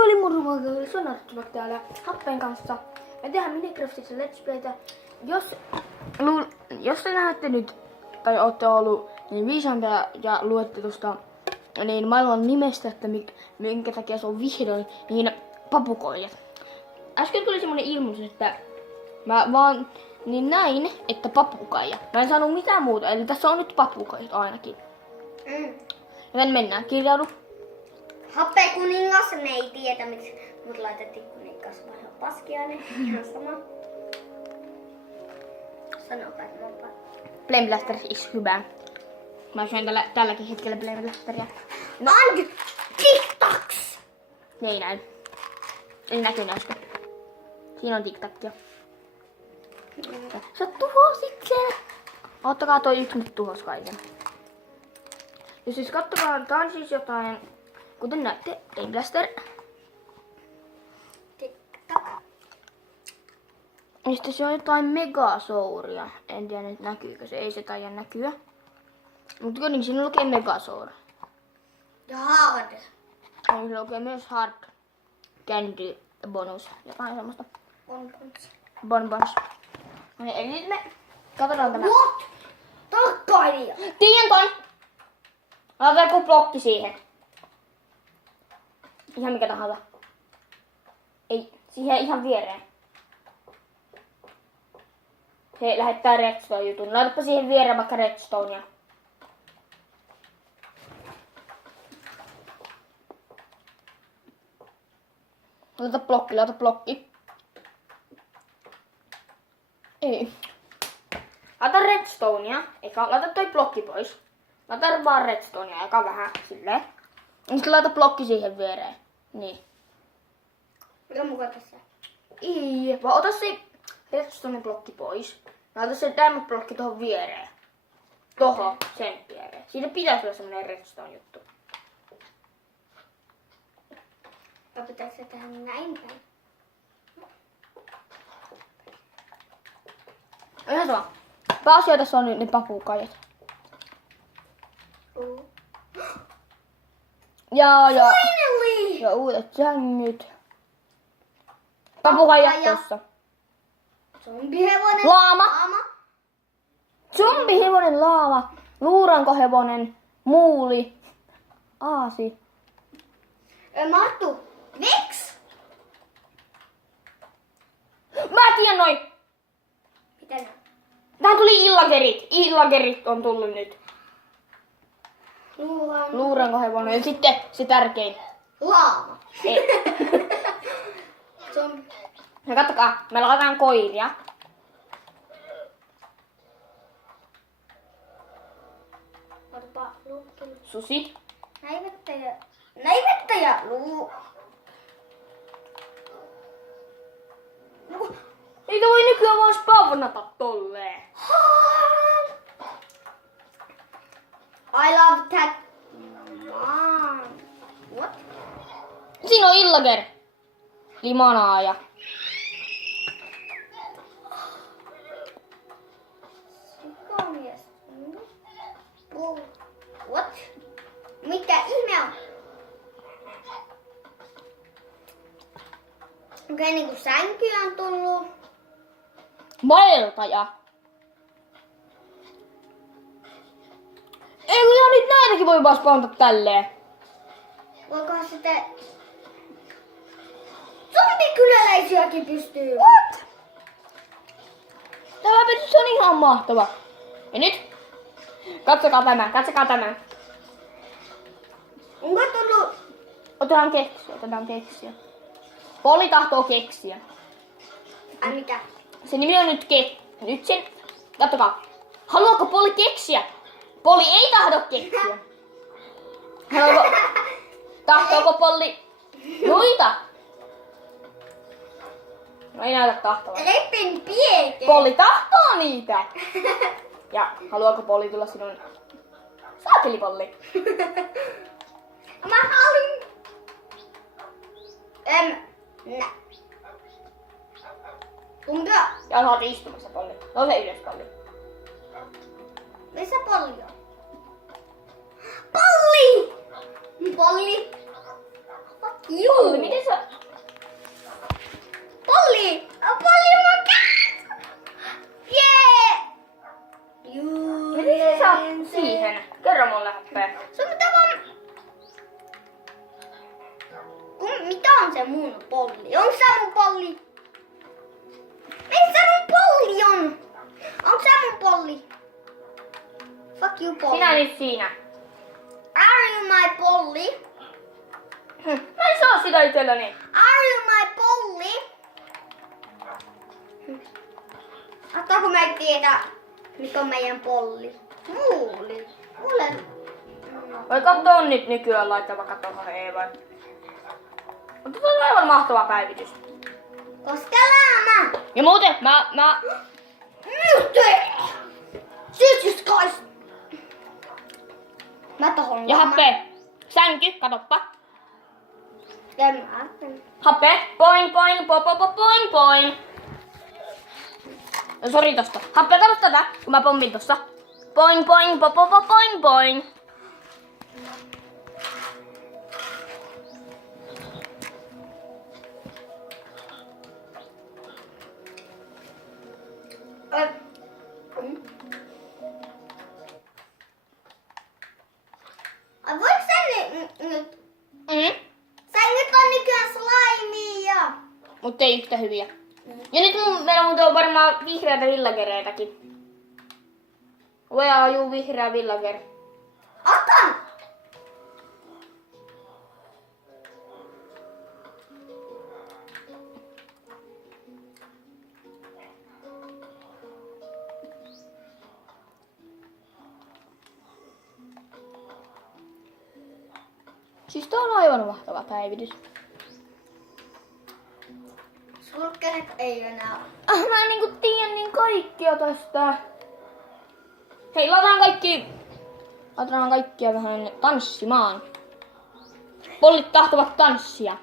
oli moro, Sonartulok täällä Happeen kanssa. Me tehdään Minecraftissa Let's Playtä. Jos te näette nyt, tai ootte ollut niin viisaampia ja luette tuosta niin maailman nimestä, että minkä takia se on vihdoin, niin papukoijat. Äsken tuli semmonen ilmoitus, että mä vaan niin näin, että papukaija. Mä en saanut mitään muuta, eli tässä on nyt papukoijat ainakin. Joten mennään, kirjaudu. Happeen kuningas, ne ei tiedä miksi mut laitettiin kuningas vai paskiainen, ihan sama. Sanopa, että mä Flame Blaster is hyvä. Mä syön tälläkin hetkellä Flame Blasteria. No. TikToks! Ei näy. Ei näkyy näistä. Siinä on TikTokia. Sä tuhosit sen! Ottakaa toi yksi nyt tuhos kaiken. Ja siis kattokaa, tää on siis jotain, kuten näette, Flame Blaster. TikTok. Ja sitten se on jotain Megasouria. En tiedä nyt näkyykö se, ei se taida näkyä. Mutta kuitenkin siinä lukee Megasour. Ja hard. Ja se lukee myös Hard Candy Bonus. Jotain semmoista. Bonbons. No niin, eli nyt me katsotaan tämä. What? Tarkkailija! Tiedän ton! Laitetaan joku blokki siihen. Ihan mikä tahansa. Ei, siihen ihan viereen. Se lähettää redstone-jutun. Laitapa siihen viereen vaikka redstonea. Laita blokki. Ei. Laita redstonea, eikä laita toi blokki pois. Laita vaan redstonea, eikä vähän silleen. Ja sitten laita blokki siihen viereen. Niin. Mikä mukaan tässä? Ei, vaan ota se redstone blokki pois. Laita se diamond blokki tohon viereen. Tohon, sen viereen. Siitä pitäisi olla semmonen redstone juttu. Ja pitäisi se tehdä näin päin. Ihan sama. Pääasia tässä on nyt ne papukaijat. Ja Finally! ja uudet sängyt. Papukaijat tossa. Zombihevonen. Laama. Zombihevonen, laava, luurankohevonen, muuli, aasi. Marttu. Miksi? Mä tiedän noin! Mitä ne? Tähän tuli illagerit. Illagerit on tullut nyt. Luurankohevonen ja sitten se tärkein. Laama. Ei. Zombi. Ja kattokaa, me laitetaan koiria. Otapa luukki. Susi. Näivettäjä. Näivettäjä. Niitä voi nykyään vaan spawnata tolleen. I love that. Mom. What? Siinä on illager. Limonaaja. Sikamies. What? Mikä ihme on? Okei, niinku sänkyä on tullut. Vaeltaja. Ei kun ihan nyt näitäkin voi vaan spawnata tälleen. Voikohan sitten... Zombikyläläisiäkin pystyy. What? Tämä petys on ihan mahtava. Ja nyt? Katsokaa tämä. Onko tullut... Otetaan keksiä. Poli tahtoo keksiä. Ai mikä? Se nimi on nyt sen... Katsokaa. Haluaako Poli keksiä? Poli ei tahdo keksiä. Tahtooko Polli muita? No ei näytä tahtovan. Repin pieke. Polli tahtoo niitä. Ja haluaako Polli tulla sinun... Saakelipolli. Mä haluan... Nä. Kuinka? Ja olet istumassa, Polli. Nouse ylös, Polli. Missä Polli on? Polli! Polli! Juu. Miten sä... Polli! Polli mun käs! Jee! Juu. Miten sä saat siihen? Kerro mulle, Happe. Se on vaan... Mitä on se mun polli? Onko se mun polli? Missä mun polli on? Onko se mun polli? Fuck you, polli. Sinä nyt siinä. Are you my polli? Mä en saa sitä itselläni. Are you my polli? Ottaako mä ei tiedä, mikä on meidän polli? Mulle. Voi katsoa nyt nykyään laittaa vaikka tuohon Eeva. Mutta se on aivan mahtava päivitys. Koska läämä. Ja muuten mä... Nyt! Jesus Christ! Mä tohon Ja Happe, sänky, katoppa. Ja mä. Happe, poing poing, poing poing. Sori tosta. Happe, katso tätä, kun mä pommin tossa. Poing poing, poing poing. Voiko sä nyt? Sä nyt on nykyään slimea. Mutta ei yhtä hyviä. Ja nyt meillä muuten on varmaan vihreätä villagereitäkin. Where are you, vihreä villager? Otan! Siis tää on aivan mahtava päivitys. Sulkenet ei enää. Mä en niinku tiedä niin kaikkia tästä. Hei, laitetaan kaikkia vähän tanssimaan. Pollit tahtovat tanssia.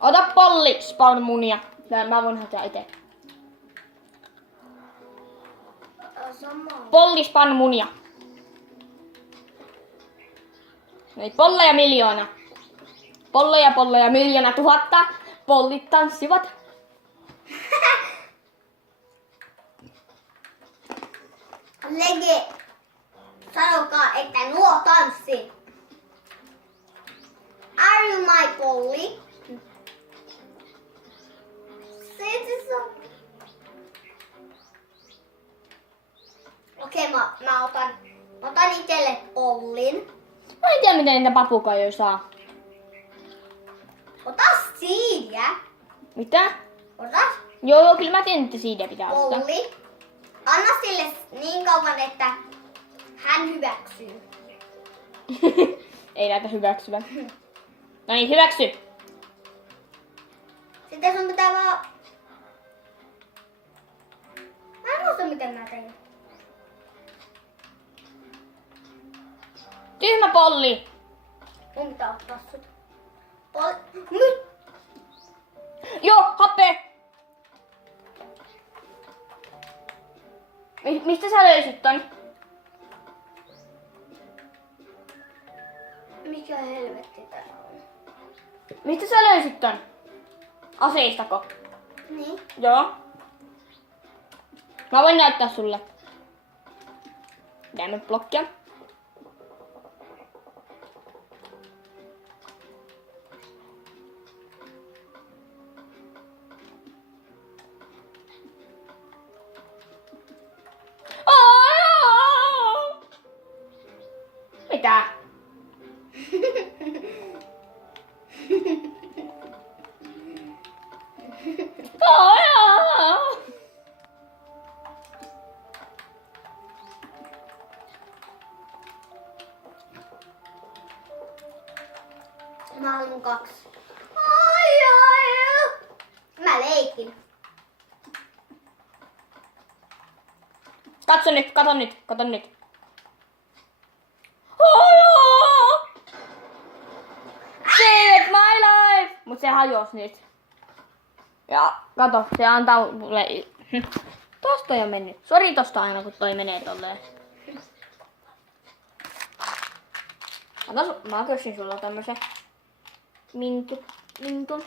Ota polli, spawnmunia. Mä voin hakea ite. Sama. Polli, spawnmunia. Ei, polleja miljoona. Polleja miljoona tuhatta. Pollit tanssivat. Lege. Sanokaa, että nuo tanssi. Are you my polly? Okei, mä otan itselle pollin. Mä en tiedä miten niitä papukajoja saa. Ota siidiä. Mitä? Ota Joo, kyllä mä tiedän, että siitä pitää ottaa. polli. Anna sille niin kauan, että hän hyväksyy. Ei näitä hyväksyvä. No niin, hyväksy. Sitten sun pitää vaan... Mä en muista miten mä tein. Tyhmä polli. Mun pitää ottaa sut. Nyt! Joo, Happe. Mistä sä löysit ton? Mikä helvetti tää on? Mistä sä löysit ton? Aseistako? Niin. Joo. Mä voin näyttää sulle. Diamond blokkia. Mitä? Mä haluan 2. Ai. Mä leikin. Kato nyt. Save my life! Mut se hajos nyt. Ja kato, se antaa mulle... Tosta ei oo mennyt. Sori tosta aina kun toi menee tolleen. Mä kössin sulla tämmösen mintu. Linton.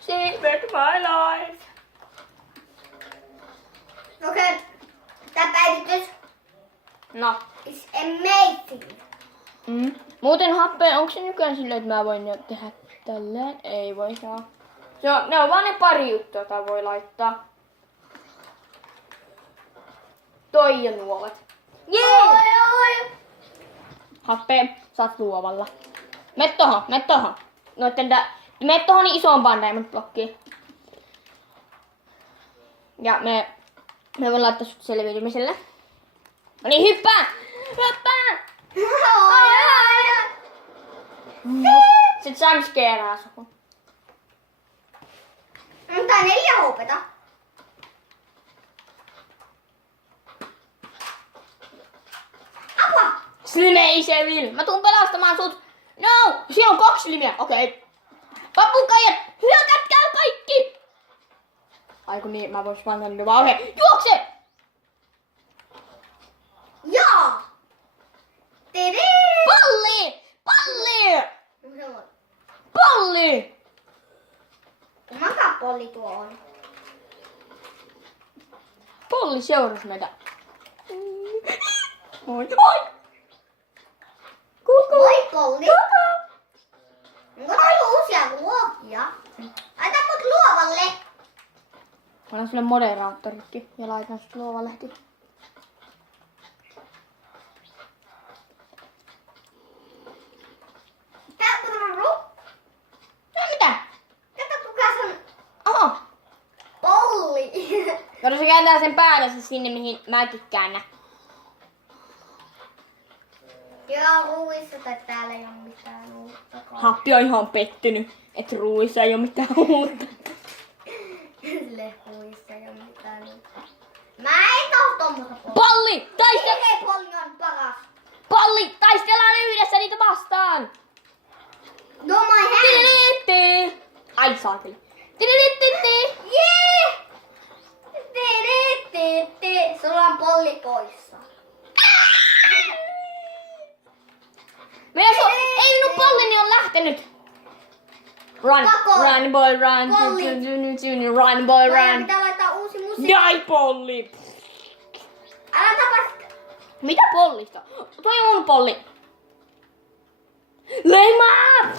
Saved my life. Okei. Tää päivitys No. is amazing. Muuten happeen, onko se nykyään silleen, että mä voin jo tehdä tälleen? Ei voi saa. Ne on vaan ne pari juttua, jota voi laittaa. Toi ja nuolet. Oi. Happeen, sä oot luovalla. Mene tohon. Mene tohon niin isompaan diamond blokkiin. Ja me voin laittaa sut selviytymiselle. No niin, hyppää! Sit jumpscareaa sua. Tää 4 hopeta. Apua! Slimeisemmin! Mä tuun pelastamaan sut! No! Siinä on 2 slimiä! Okei. Papukaijat! Hyökätkää kaikki! Aiku niin, mä vois panna niitä vaan okei. Juokse! Joo! Tiri! Palli! Kummankaan polli tuo on? Polli seurasi meitä. Moi! Moi polli! Onko tullut uusia luokia? Laita mut luovalle! Mä annan sulle moderaattorikin ja laitan sut luovalle heti. Täällä kun on ru... Mitä? Kato kuka se on Oho! polli! Kato se kääntää sen päälle sinne mihin mäkin käännän. Joo, ruuissa tai täällä ei oo mitään uuttakaan. Happi on ihan pettynyt, että ruuissa ei oo mitään uutta. Sille ruuissa ei oo mitään uutta. Mä en oo tommoista pollia. Palli! Ei polli on paras. Palli! Taistellaan yhdessä niitä vastaan! No my hand! Tidididdi! Ai saakeli. Tidididdi! Jee! Tiri. Sulla on polli poissa. Ei minun pollini on lähtenyt! Run, Pako. run boy, run, Polli. run boy, Meidän run. pitää laittaa uusi musiikki. Dai polli! Älä tapas. Mitä pollista? Toi on mun polli. Leimaa!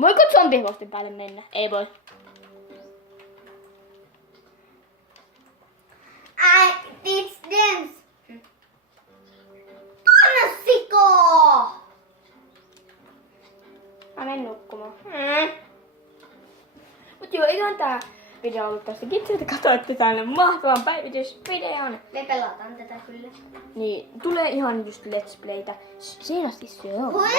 Voiko zombihevosten päälle mennä? Ei voi. I teach dance. Anna siko! Mä menen nukkumaan. Mut joo, eiköhän tää video ollut tästä. Kiitos, että katsoitte tänne mahtavan päivitysvideon. Me pelataan tätä kyllä. Niin, tulee ihan just let's playtä. Siinä siis se on. Muista